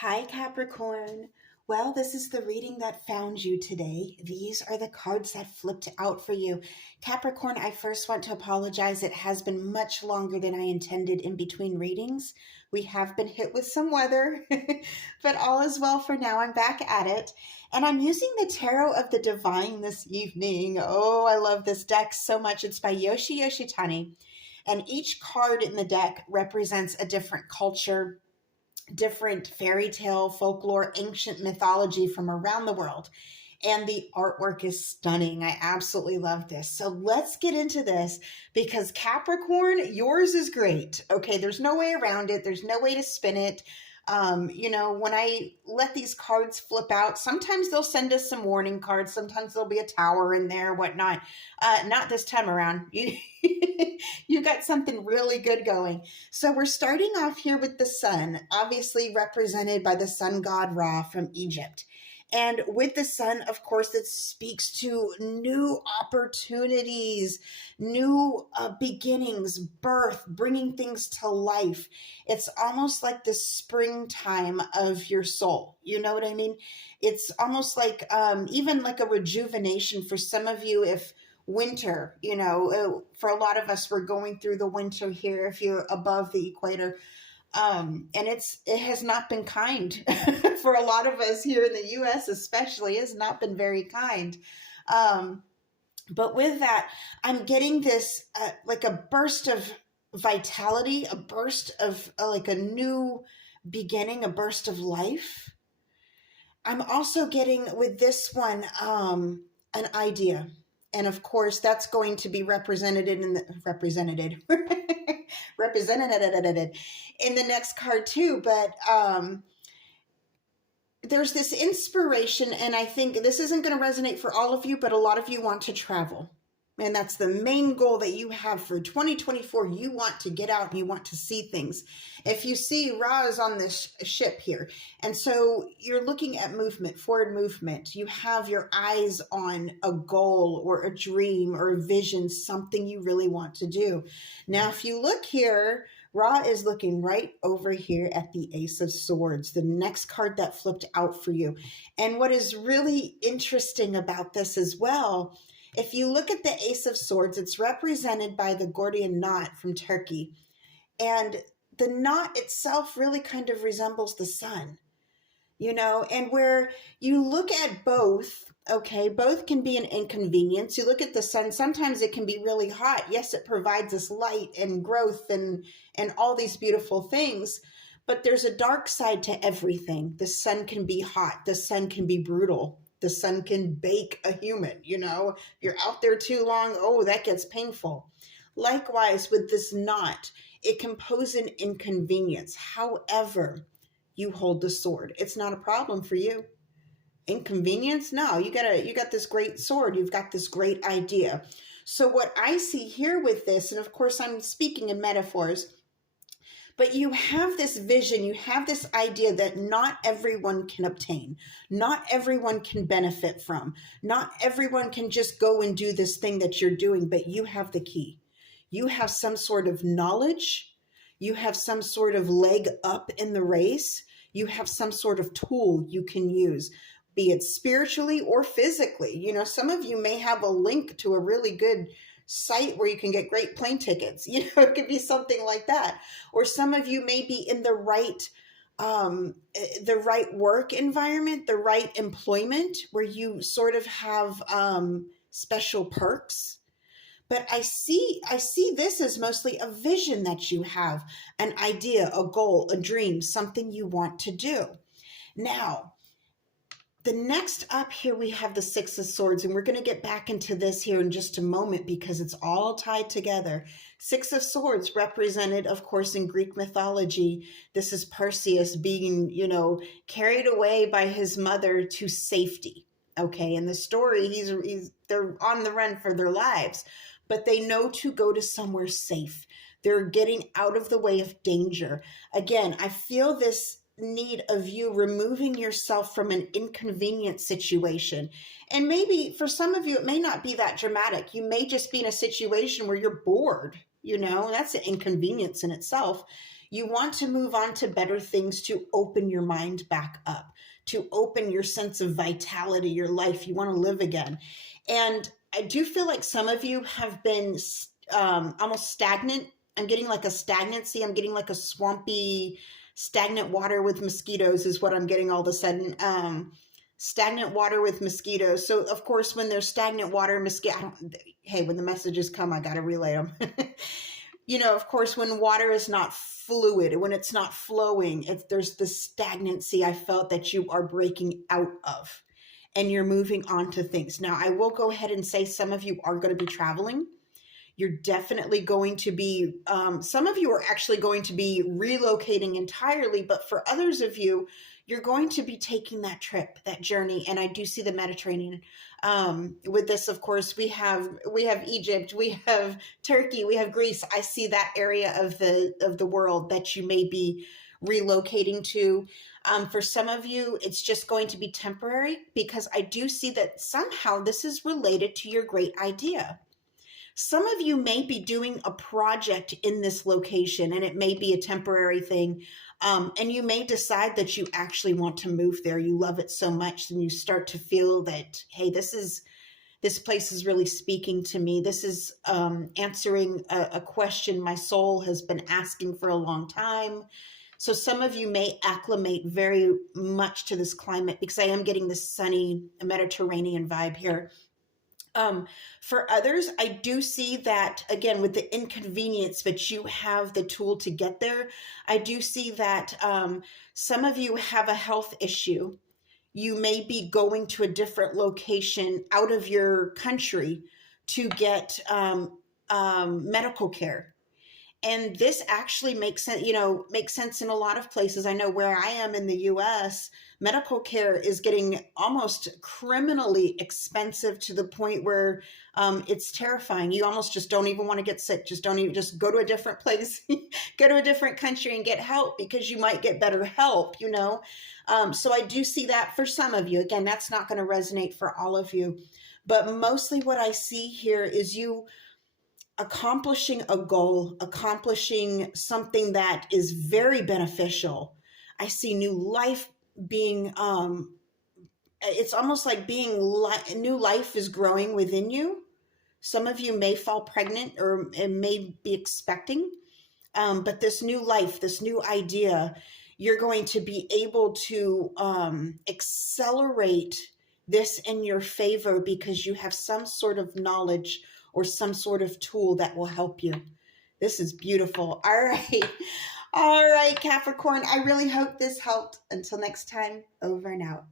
Hi, Capricorn. Well, this is the reading that found you today. These are the cards that flipped out for you. Capricorn, I first want to apologize. It has been much longer than I intended in between readings. We have been hit with some weather, but all is well for now. I'm back at it. And I'm using the Tarot of the Divine this evening. Oh, I love this deck so much. It's by Yoshi Yoshitani. And each card in the deck represents a different culture, different fairy tale, folklore, ancient mythology from around the world. And the artwork is stunning. I absolutely love this. So let's get into this because Capricorn, yours is great. Okay, there's no way around it. There's no way to spin it. When I let these cards flip out, sometimes they'll send us some warning cards. Sometimes there'll be a tower in there, whatnot. Not this time around. You got something really good going. So we're starting off here with the sun, obviously represented by the sun god Ra from Egypt. And with the sun, of course, it speaks to new opportunities, new beginnings, birth, bringing things to life. It's almost like the springtime of your soul. You know what I mean? It's almost like even like a rejuvenation for some of you if winter, for a lot of us, we're going through the winter here if you're above the equator. And it has not been kind for a lot of us here in the US, especially. It has not been very kind. But with that, I'm getting this like a burst of vitality, a burst of like a new beginning, a burst of life. I'm also getting with this one an idea. And of course, that's going to be represented in the represented in the next card too. But there's this inspiration, and I think this isn't going to resonate for all of you, but a lot of you want to travel. And that's the main goal that you have for 2024. You want to get out and you want to see things. If you see, Ra is on this ship here. And so you're looking at movement, forward movement. You have your eyes on a goal or a dream or a vision, something you really want to do. Now, if you look here, Ra is looking right over here at the Ace of Swords, the next card that flipped out for you. And what is really interesting about this as well, if you look at the Ace of Swords, it's represented by the Gordian knot from Turkey. And the knot itself really kind of resembles the sun, and where you look at both, okay, both can be an inconvenience. You look at the sun, sometimes it can be really hot. Yes, it provides us light and growth and all these beautiful things, but there's a dark side to everything. The sun can be hot. The sun can be brutal. The sun can bake a human, If you're out there too long, oh, that gets painful. Likewise, with this knot, it can pose an inconvenience. However, you hold the sword. It's not a problem for you. Inconvenience? No, you got this great sword. You've got this great idea. So what I see here with this, and of course I'm speaking in metaphors, but you have this vision, you have this idea that not everyone can obtain, not everyone can benefit from, not everyone can just go and do this thing that you're doing, but you have the key. You have some sort of knowledge, you have some sort of leg up in the race, you have some sort of tool you can use, be it spiritually or physically. Some of you may have a link to a really good site where you can get great plane tickets. It could be something like that. Or some of you may be in the right work environment, the right employment where you sort of have special perks. But I see this as mostly a vision that you have, an idea, a goal, a dream, something you want to do. Now, the next up here, we have the Six of Swords, and we're going to get back into this here in just a moment because it's all tied together. Six of Swords represented, of course, in Greek mythology. This is Perseus being, carried away by his mother to safety. Okay, in the story, they're on the run for their lives, but they know to go to somewhere safe. They're getting out of the way of danger. Again, I feel this need of you removing yourself from an inconvenient situation. And maybe for some of you, it may not be that dramatic. You may just be in a situation where you're bored, that's an inconvenience in itself. You want to move on to better things, to open your mind back up, to open your sense of vitality, your life. You want to live again. And I do feel like some of you have been almost stagnant. I'm getting like a stagnancy. I'm getting like a swampy, stagnant water with mosquitoes is what I'm getting all of a sudden. Stagnant water with mosquitoes. So of course, when there's stagnant water, hey, when the messages come, I got to relay them. You know, of course, when water is not fluid, when it's not flowing, there's the stagnancy I felt that you are breaking out of, and you're moving on to things. Now, I will go ahead and say some of you are going to be traveling. You're definitely going to be, some of you are actually going to be relocating entirely, but for others of you, you're going to be taking that trip, that journey. And I do see the Mediterranean. With this, of course, we have Egypt, we have Turkey, we have Greece. I see that area of the world that you may be relocating to. For some of you, it's just going to be temporary, because I do see that somehow this is related to your great idea. Some of you may be doing a project in this location, and it may be a temporary thing. And you may decide that you actually want to move there. You love it so much, and you start to feel that, hey, this place is really speaking to me. This is answering a question my soul has been asking for a long time. So some of you may acclimate very much to this climate, because I am getting this sunny Mediterranean vibe here. For others, I do see that, again, with the inconvenience, but you have the tool to get there. I do see that some of you have a health issue. You may be going to a different location out of your country to get medical care. And this actually makes sense, makes sense in a lot of places. I know where I am in the US, medical care is getting almost criminally expensive, to the point where it's terrifying. You almost just don't even want to get sick. Just go to a different place, go to a different country and get help, because you might get better help, So I do see that for some of you. Again, that's not going to resonate for all of you. But mostly what I see here is you accomplishing a goal, accomplishing something that is very beneficial. I see new life being, it's almost like new life is growing within you. Some of you may fall pregnant or may be expecting, but this new life, this new idea, you're going to be able to accelerate this in your favor, because you have some sort of knowledge or some sort of tool that will help you. This is beautiful. All right. All right, Capricorn. I really hope this helped. Until next time, over and out.